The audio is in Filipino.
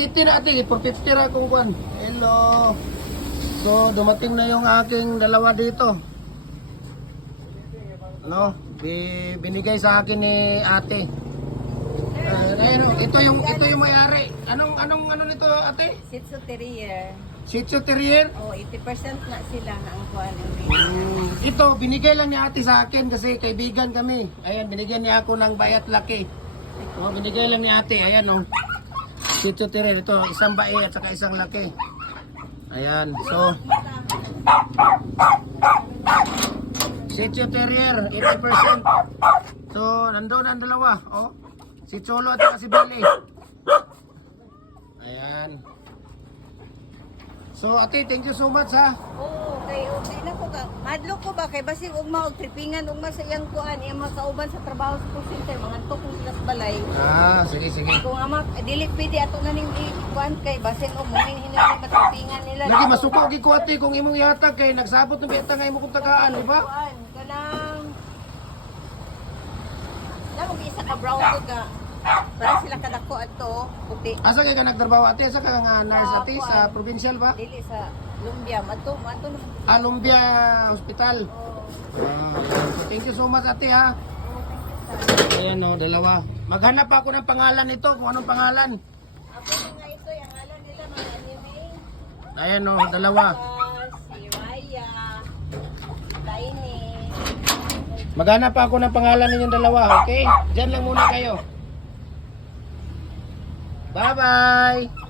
50 na ate, 450 ra kung kuan. Hello. So, dumating na yung aking dalawa dito. No, binigay sa akin ni ate. Ayun, ito yung may-ari. Anong ano nito ate? Shih Tzu Terrier. Shih Tzu Terrier? Oh, 80% na sila ang kuhan. Ito, binigay lang ni ate sa akin kasi kaibigan kami. Ayan, binigyan niya ako ng bayat laki. Oh, binigay lang ni ate. Ayan, oh. Shih Tzu Terrier. Ito, isang bae at saka isang laki. Ayan, so. Shih Tzu Terrier, 80%. So, nandoon ang dalawa. Oh. Si Cholo at saka si Billy. Ayan. So, ate, thank you so much ha. Oo, okay na ko ka. Madlo ko ba kay basig ugma og tripingan ugma sa iyang kuan, iyang mga kauban sa trabaho sa call center, mga tukong sila sa balay. Sige. Kung ama dili pwede ato na ning kuan kay basin og mga hinali matripingan nila. Lagi masuko gi ko ate kung imong ihatag kay nagsabot ng beta nga imo kung tagaan, di ba? Kuan kanang Lang isa ka brown ko ka. Para sila kadako ato puti. Asa kay ka nagtrabaho ate? Asa ka nga nurse ate sa provincial ba? Dili sa Lumbia, mato Alumbia Hospital. Thank you so much ate ha. Ayan o, dalawa. Maghanap ako ng pangalan nito, kung anong pangalan. Ako nga ito, yung alam nila mga anime. Ayan o, dalawa. Si Raya, Tiny. Maghanap ako ng pangalan ninyong dalawa, okay? Diyan lang muna kayo. Bye-bye!